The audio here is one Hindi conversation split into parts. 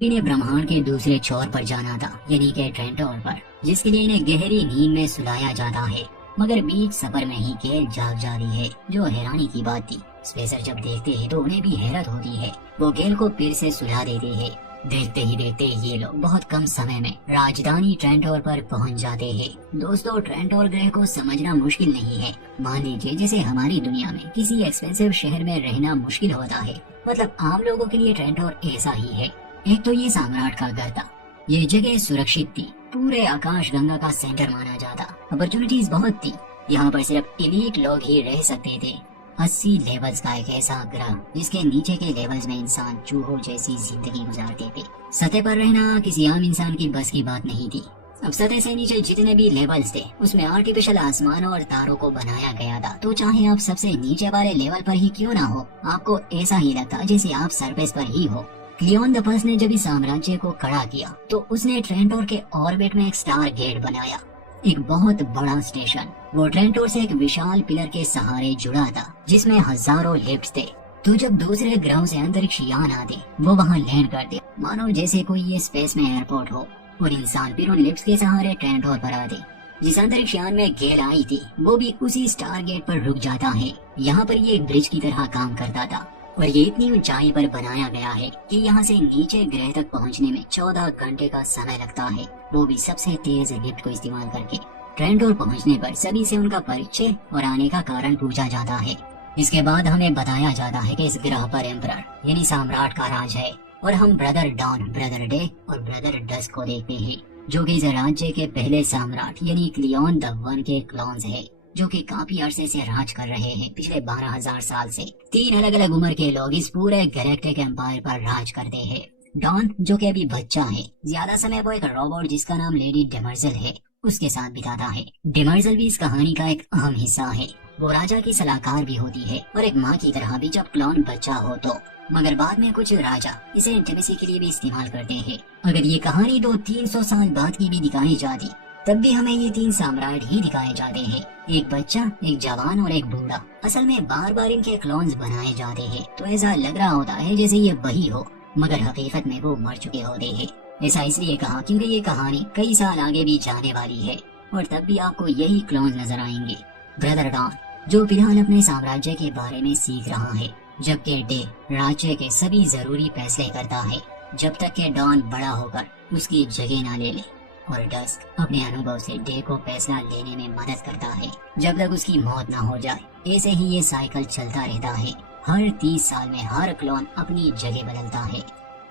इन्हें ब्रह्मांड के दूसरे छोर पर जाना था, यानी के ट्रेंटोर पर, जिसके लिए इन्हें गहरी नींद में सुलाया जाता है। मगर बीच सफर में ही गेल जाग जाती है, जो हैरानी की बात थी। स्पेसर जब देखते हैं तो उन्हें भी हैरत होती है। वो गेल को फिर से सुला देते हैं। देखते ही देखते ये लोग बहुत कम समय में राजधानी ट्रेंटोर पर पहुंच जाते हैं। दोस्तों, ट्रेंटोर ग्रह को समझना मुश्किल नहीं है। मान लीजिए जैसे हमारी दुनिया में किसी एक्सपेंसिव शहर में रहना मुश्किल होता है, मतलब आम लोगों के लिए ट्रेंटोर ऐसा ही है। एक तो ये सम्राट का घर था। ये जगह सुरक्षित थी, पूरे आकाश गंगा का सेंटर माना जाता। अपॉर्चुनिटीज बहुत थी। यहाँ पर सिर्फ एलीट लोग ही रह सकते थे। 80 लेवल्स का एक ऐसा ग्रह जिसके नीचे के लेवल्स में इंसान चूहों जैसी जिंदगी गुजारते थे। सतह पर रहना किसी आम इंसान की बस की बात नहीं थी। अब सतह से नीचे जितने भी लेवल्स थे उसमें आर्टिफिशियल आसमानों और तारों को बनाया गया था। तो चाहे आप सबसे नीचे वाले लेवल पर ही क्यों ना हो, आपको ऐसा ही लगता जैसे आप सरफेस पर ही हो। क्लियोन द फर्स्ट ने जब इस साम्राज्य को खड़ा किया तो उसने ट्रेंटोर के ऑर्बिट में एक स्टार गेट बनाया, एक बहुत बड़ा स्टेशन। वो ट्रेंटोर से एक विशाल पिलर के सहारे जुड़ा था, जिसमें हजारों लिफ्ट थे। तो जब दूसरे ग्रहों से अंतरिक्ष यान आते, वो वहाँ लैंड करते, मानो जैसे कोई ये स्पेस में एयरपोर्ट हो, और इंसान फिर उन लिफ्ट के सहारे ट्रेंटोर पर आते। जिस अंतरिक्ष यान में गेल आई थी वो भी उसी स्टार गेट पर रुक जाता है। यहाँ पर ये एक ब्रिज की तरह काम करता था, और ये इतनी ऊंचाई पर बनाया गया है कि यहाँ से नीचे ग्रह तक पहुँचने में 14 घंटे का समय लगता है, वो भी सबसे तेज लिफ्ट को इस्तेमाल करके। ट्रेंटोर पहुँचने पर सभी से उनका परिचय और आने का कारण पूछा जाता है। इसके बाद हमें बताया जाता है कि इस ग्रह पर एम्परर यानी सम्राट का राज है, और हम ब्रदर डॉन, ब्रदर डे और ब्रदर डस्क को देखते हैं, जो कि इस राज्य के पहले सम्राट यानी क्लियोन द वन के क्लोन्स है, जो कि काफी अरसे से राज कर रहे हैं, पिछले 12,000 साल से। 3 अलग अलग उम्र के लोग इस पूरे गैलेक्टिक एम्पायर पर राज करते हैं। डॉन, जो कि अभी बच्चा है, ज्यादा समय वो एक रोबोट जिसका नाम लेडी डेमर्जल है उसके साथ बिताता है। डेमर्जल भी इस कहानी का एक अहम हिस्सा है। वो राजा की सलाहकार भी होती है और एक माँ की तरह भी जब क्लोन बच्चा हो तो। मगर बाद में कुछ राजा इसे इंटीमेसी के लिए भी इस्तेमाल करते हैं। अगर ये कहानी 200-300 साल बाद की भी दिखाई जाती तब भी हमें ये 3 सम्राट ही दिखाए जाते हैं, एक बच्चा, एक जवान और एक बूढ़ा। असल में बार बार इनके क्लोन्स बनाए जाते हैं, तो ऐसा लग रहा होता है जैसे ये वही हो, मगर हकीकत में वो मर चुके होते हैं। ऐसा इसलिए कहा क्योंकि ये कहानी कई साल आगे भी जाने वाली है, और तब भी आपको यही क्लोन्स नजर आएंगे। ब्रदर डॉन, जो फिलहाल अपने साम्राज्य के बारे में सीख रहा है, जबकि डे राज्य के सभी जरूरी फैसले करता है, जब तक के डॉन बड़ा होकर उसकी जगह न ले ले। और डस्क अपने अनुभव से डे को फैसला लेने में मदद करता है, जब तक उसकी मौत ना हो जाए। ऐसे ही ये साइकिल चलता रहता है। हर 30 साल में हर क्लोन अपनी जगह बदलता है।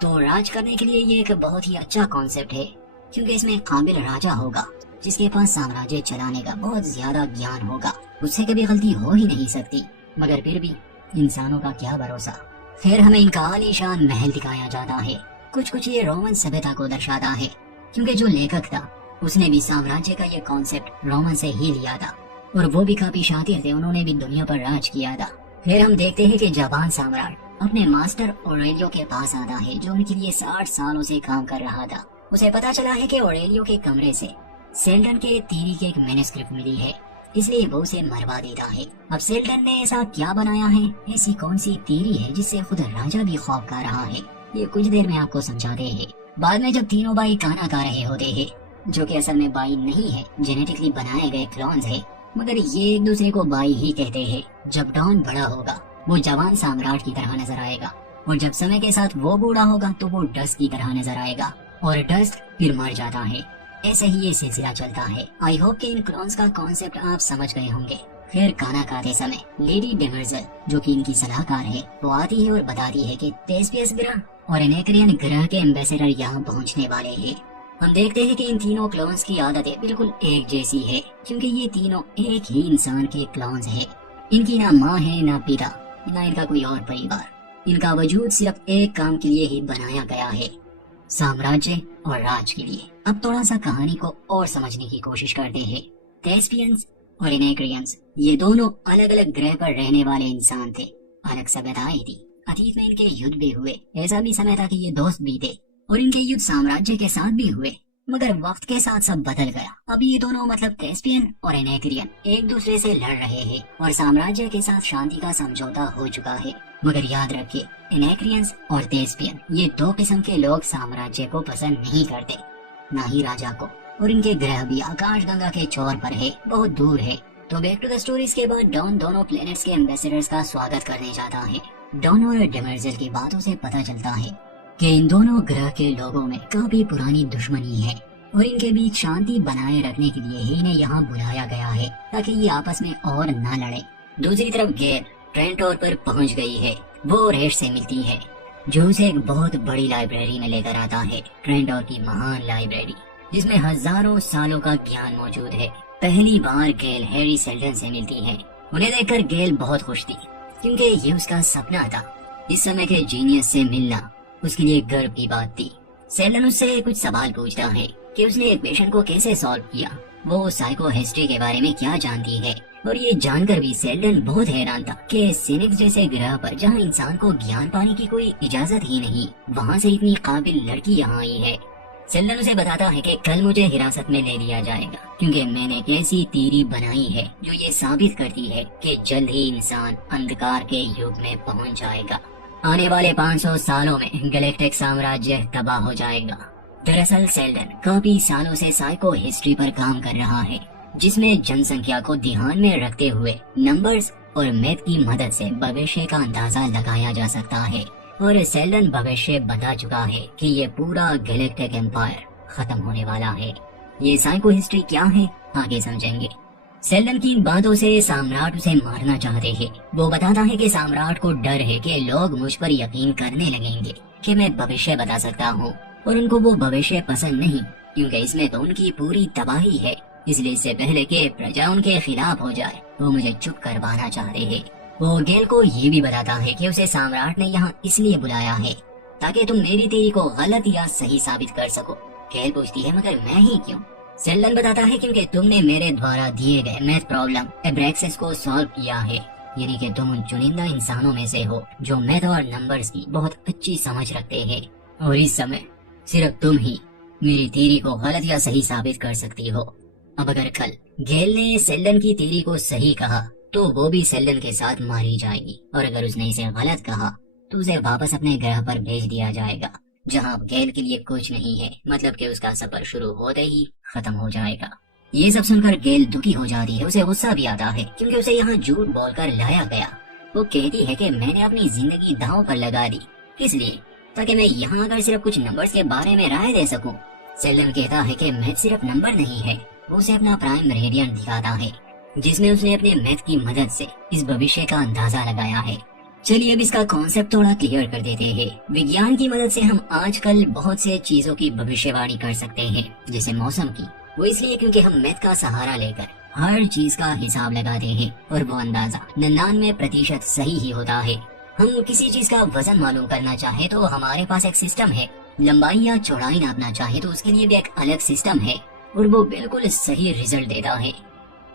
तो राज करने के लिए ये एक बहुत ही अच्छा कॉन्सेप्ट है, क्योंकि इसमें काबिल राजा होगा जिसके पास साम्राज्य चलाने का बहुत ज्यादा ज्ञान होगा। उससे कभी गलती हो ही नहीं सकती, मगर फिर भी इंसानों का क्या भरोसा। फिर हमें इनका आलीशान महल दिखाया जाता है। कुछ ये रोमन सभ्यता को दर्शाता है, क्योंकि जो लेखक था उसने भी साम्राज्य का ये कॉन्सेप्ट रोमन से ही लिया था, और वो भी काफी शातिर थे, उन्होंने भी दुनिया पर राज किया था। फिर हम देखते हैं कि जापान सम्राट अपने मास्टर ओरेलियो के पास आता है, जो उनके लिए 60 सालों से काम कर रहा था। उसे पता चला है कि ओरेलियो के कमरे से सेल्डन के तीरी की एक मैन्युस्क्रिप्ट मिली है, इसलिए वो उसे मरवा देता है। अब सेल्डन ने ऐसा क्या बनाया है, ऐसी कौन सी तीरी है जिससे खुद राजा भी खौफ खा रहा है, ये कुछ देर में आपको समझाते हैं। बाद में जब तीनों भाई खाना खा रहे होते हैं, जो कि असल में भाई नहीं है, जेनेटिकली बनाए गए क्लोन्स है, मगर ये एक दूसरे को भाई ही कहते हैं। जब डॉन बड़ा होगा वो जवान सम्राट की तरह नजर आएगा, और जब समय के साथ वो बूढ़ा होगा तो वो डस्क की तरह नजर आएगा, और डस्क फिर मर जाता है। ऐसे ही ये सिलसिला चलता है। आई होप कि इन क्लोन्स का कॉन्सेप्ट आप समझ गए होंगे। फिर खाना खाते समय लेडी डेमर्जल, जो कि इनकी सलाहकार है, वो आती है और बताती है कि तेस्पियस ग्रह और एनेक्रियन ग्रह के एम्बेसडर यहाँ पहुँचने वाले हैं। हम देखते हैं कि इन तीनों क्लोन्स की आदतें बिल्कुल एक जैसी है, क्योंकि ये तीनों एक ही इंसान के क्लोन्स हैं। इनकी ना माँ है ना पिता, ना इनका कोई और परिवार। इनका वजूद सिर्फ एक काम के लिए ही बनाया गया है, साम्राज्य और राज के लिए। अब थोड़ा सा कहानी को और समझने की कोशिश करते हैं। थेस्पियंस और एनेक्रियंस ये दोनों अलग अलग ग्रह पर रहने वाले इंसान थे, अलग सभ्यताएं थी। अतीत में इनके युद्ध भी हुए, ऐसा भी समय था कि ये दोस्त भी थे, और इनके युद्ध साम्राज्य के साथ भी हुए, मगर वक्त के साथ सब बदल गया। अभी ये दोनों मतलब थेस्पियन और एनेक्रियन एक दूसरे से लड़ रहे हैं, और साम्राज्य के साथ शांति का समझौता हो चुका है। मगर याद रखिए, इनेक्रियंस और थेस्पियन ये दो किस्म के लोग साम्राज्य को पसंद नहीं करते, ना ही राजा को। और इनके ग्रह भी आकाशगंगा के छोर पर है, बहुत दूर है। तो बैक टू द स्टोरीज के बाद डॉन दोनों प्लैनेट्स के एम्बेसडर्स का स्वागत करने जाता है। डॉन और डेमर्जेल की बातों से पता चलता है कि इन दोनों ग्रह के लोगों में काफी पुरानी दुश्मनी है और इनके बीच शांति बनाए रखने के लिए ही इन्हें यहाँ बुलाया गया है, ताकि ये आपस में और न लड़े। दूसरी तरफ गेल ट्रेंटोर पर पहुँच गई है। वो रेश से मिलती है, जो उसे एक बहुत बड़ी लाइब्रेरी में लेकर आता है। ट्रेंटोर की महान लाइब्रेरी, जिसमें हजारों सालों का ज्ञान मौजूद है। पहली बार गेल हैरी सेल्डन से मिलती है। उन्हें देखकर गेल बहुत खुश थी, क्योंकि ये उसका सपना था। इस समय के जीनियस से मिलना उसके लिए गर्व की बात थी। सेल्डन उससे कुछ सवाल पूछता है कि उसने इक्वेशन को कैसे सॉल्व किया, वो साइको हिस्ट्री के बारे में क्या जानती है। और ये जानकर भी सेल्डन बहुत हैरान था कि सीनिक्स जैसे ग्रह पर, जहाँ इंसान को ज्ञान पाने की कोई इजाजत ही नहीं, वहाँ से इतनी काबिल लड़की यहाँ आई है। सेल्डन उसे बताता है कि कल मुझे हिरासत में ले लिया जाएगा, क्योंकि मैंने एक ऐसी थ्योरी बनाई है जो ये साबित करती है कि जल्द ही इंसान अंधकार के युग में पहुंच जाएगा। आने वाले 500 सालों में गैलेक्टिक साम्राज्य तबाह हो जाएगा। दरअसल सेल्डन काफी सालों से साइको हिस्ट्री पर काम कर रहा है, जिसमें जनसंख्या को ध्यान में रखते हुए नंबर्स और मैथ की मदद से भविष्य का अंदाजा लगाया जा सकता है। और सेल्डन भविष्य बता चुका है कि ये पूरा गैलेक्टिक एम्पायर खत्म होने वाला है। ये साइको हिस्ट्री क्या है, आगे समझेंगे। सेल्डन की बातों से सम्राट उसे मारना चाहते हैं। वो बताता है कि सम्राट को डर है कि लोग मुझ पर यकीन करने लगेंगे कि मैं भविष्य बता सकता हूँ, और उनको वो भविष्य पसंद नहीं, क्योंकि इसमें तो उनकी पूरी तबाही है। इसलिए इससे पहले कि प्रजा उनके खिलाफ हो जाए, वो मुझे चुप करवाना चाहते हैं। वो गेल को ये भी बताता है कि उसे सम्राट ने यहाँ इसलिए बुलाया है ताकि तुम मेरी थ्योरी को गलत या सही साबित कर सको। गेल पूछती है, मगर मैं ही क्यों? सेल्डन बताता है, क्योंकि तुमने मेरे द्वारा दिए गए मैथ प्रॉब्लम एब्रैक्सिस को सॉल्व किया है, यानी कि तुम उन चुनिंदा इंसानों में से हो जो मैथ और नंबर्स की बहुत अच्छी समझ रखते हैं, और इस समय सिर्फ तुम ही मेरी थ्योरी को गलत या सही साबित कर सकती हो। अब अगर कल गेल ने सेल्डन की थ्योरी को सही कहा तो वो भी सेल्डन के साथ मारी जाएगी, और अगर उसने इसे गलत कहा तो उसे वापस अपने ग्रह पर भेज दिया जाएगा, जहां अब गेल के लिए कुछ नहीं है, मतलब कि उसका सफर शुरू होते ही खत्म हो जाएगा। ये सब सुनकर गेल दुखी हो जाती है। उसे गुस्सा भी आता है, क्योंकि उसे यहाँ झूठ बोलकर लाया गया। वो कहती है कि मैंने अपनी जिंदगी दांव पर लगा दी, इसलिए ताकि मैं यहाँ आकर सिर्फ कुछ नंबर्स के बारे में राय दे सकूं। सेल्डन कहता है कि मैथ सिर्फ नंबर नहीं है। वो उसे अपना प्राइम मेरिडियन दिखाता है, जिसमें उसने अपने मैथ की मदद से इस भविष्य का अंदाजा लगाया है। चलिए अब इसका कॉन्सेप्ट थोड़ा क्लियर कर देते हैं। विज्ञान की मदद से हम आजकल बहुत से चीजों की भविष्यवाणी कर सकते हैं, जैसे मौसम की। वो इसलिए क्योंकि हम मैथ का सहारा लेकर हर चीज का हिसाब लगाते हैं, और वो अंदाजा 99% सही ही होता है। हम किसी चीज का वजन मालूम करना चाहे तो हमारे पास एक सिस्टम है, लंबाई या चौड़ाई नापना चाहे तो उसके लिए भी एक अलग सिस्टम है, और वो बिल्कुल सही रिजल्ट देता है।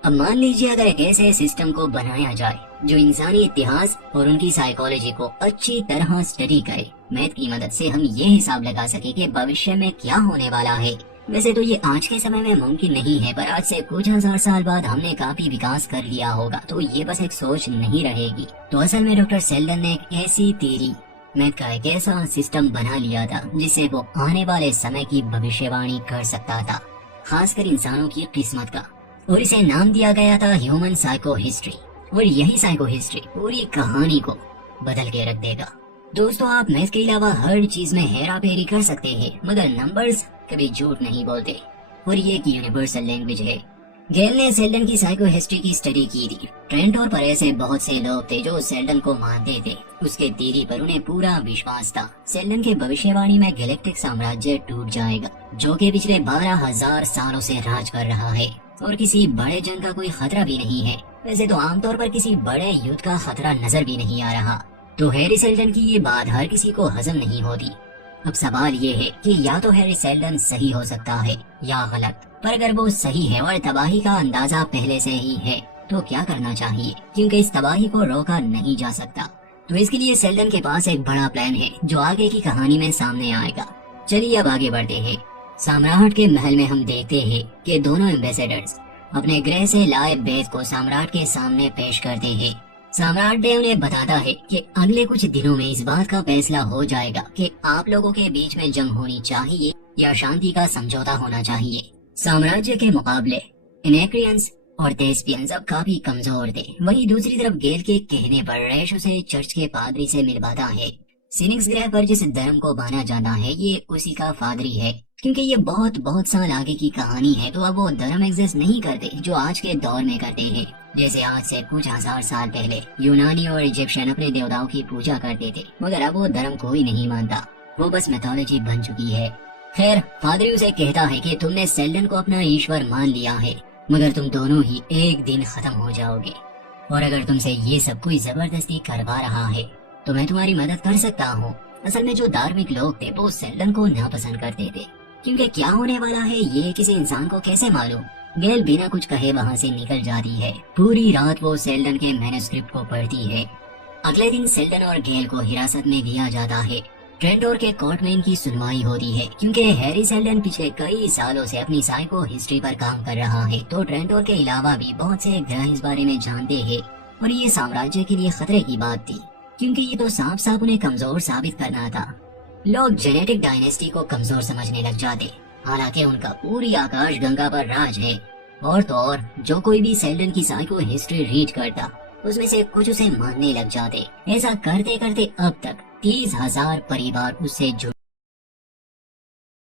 अब मान लीजिए अगर एक ऐसे सिस्टम को बनाया जाए जो इंसानी इतिहास और उनकी साइकोलॉजी को अच्छी तरह स्टडी करे, मैथ की मदद से हम ये हिसाब लगा सके कि भविष्य में क्या होने वाला है। वैसे तो ये आज के समय में मुमकिन नहीं है, पर आज से कुछ हजार साल बाद हमने काफी विकास कर लिया होगा, तो ये बस एक सोच नहीं रहेगी। तो असल में डॉक्टर सेल्डन ने एक ऐसी थ्योरी, मैथ का एक ऐसा सिस्टम बना लिया था जिससे वो आने वाले समय की भविष्यवाणी कर सकता था, खासकर इंसानों की किस्मत का। और इसे नाम दिया गया था ह्यूमन साइको हिस्ट्री। और यही साइको हिस्ट्री पूरी कहानी को बदल के रख देगा। दोस्तों, आप मैथ के अलावा हर चीज में हेरा फेरी कर सकते हैं, मगर नंबर्स कभी झूठ नहीं बोलते, और ये एक यूनिवर्सल लैंग्वेज है। गेल ने सेल्डन की साइको हिस्ट्री की स्टडी की थी। ट्रेंटोर पर ऐसे बहुत से लोग थे जो सेल्डन को मानते थे। उसके थ्योरी पर उन्हें पूरा विश्वास था। सेल्डन के भविष्यवाणी में गैलेक्टिक साम्राज्य टूट जाएगा, जो कि पिछले 12,000 सालों से राज कर रहा है, और किसी बड़े जंग का कोई खतरा भी नहीं है। वैसे तो आमतौर पर किसी बड़े युद्ध का खतरा नजर भी नहीं आ रहा। तो हैरी सेल्डन की ये बात हर किसी को हजम नहीं होती। अब सवाल ये है कि या तो हैरी सेल्डन सही हो सकता है या गलत, पर अगर वो सही है और तबाही का अंदाजा पहले से ही है तो क्या करना चाहिए, क्योंकि इस तबाही को रोका नहीं जा सकता। तो इसके लिए सेल्डन के पास एक बड़ा प्लान है जो आगे की कहानी में सामने आएगा। चलिए अब आगे बढ़ते हैं। सम्राट के महल में हम देखते हैं कि दोनों एम्बेसडर्स अपने गृह से लाए भेद को सम्राट के सामने पेश करते हैं। सम्राट डे उन्हें बताता है कि अगले कुछ दिनों में इस बात का फैसला हो जाएगा कि आप लोगों के बीच में जंग होनी चाहिए या शांति का समझौता होना चाहिए। साम्राज्य के मुकाबले इनेक्रियंस और थेस्पियंस अब काफी कमजोर थे। वहीं दूसरी तरफ गेल के कहने पर रैश उसे चर्च के पादरी से मिलवाता है। सिनिक्स ग्रह पर जिस धर्म को माना जाता है ये उसी का फादरी है। क्योंकि ये बहुत बहुत साल आगे की कहानी है तो अब वो धर्म एग्जिस्ट नहीं करते जो आज के दौर में करते हैं। जैसे आज से कुछ हजार साल पहले यूनानी और इजिप्शियन अपने देवताओं की पूजा करते थे, मगर अब वो धर्म कोई नहीं मानता, वो बस मैथोलॉजी बन चुकी है। खैर फादरी उसे कहता है कि तुमने सेल्डन को अपना ईश्वर मान लिया है, मगर तुम दोनों ही एक दिन खत्म हो जाओगे, और अगर तुमसे ये सब कोई जबरदस्ती करवा रहा है तो मैं तुम्हारी मदद कर सकता हूँ। असल में जो धार्मिक लोग थे वो सेल्डन को नापसंद करते थे, क्योंकि क्या होने वाला है ये किसी इंसान को कैसे मालूम। गेल बिना कुछ कहे वहाँ से निकल जाती है। पूरी रात वो सेल्डन के मैन्युस्क्रिप्ट को पढ़ती है। अगले दिन सेल्डन और गेल को हिरासत में लिया जाता है। ट्रेंडोर के कोर्ट में इनकी सुनवाई होती है, क्योंकि हैरी सेल्डन पिछले कई सालों से अपनी साइको हिस्ट्री पर काम कर रहा है, तो ट्रेंडोर के अलावा भी बहुत से ग्रह इस बारे में जानते हैं। और ये साम्राज्य के लिए खतरे की बात थी, क्योंकि ये तो साफ साफ उन्हें कमजोर साबित करना था। लोग जेनेटिक डायनेस्टी को कमजोर समझने लग जाते, हालांकि उनका पूरी आकाश गंगा पर राज है। और तो और जो कोई भी सेल्डन की साइको हिस्ट्री रीड करता उसमें से कुछ उसे मानने लग जाते। ऐसा करते करते अब तक 30,000 परिवार उससे जुड़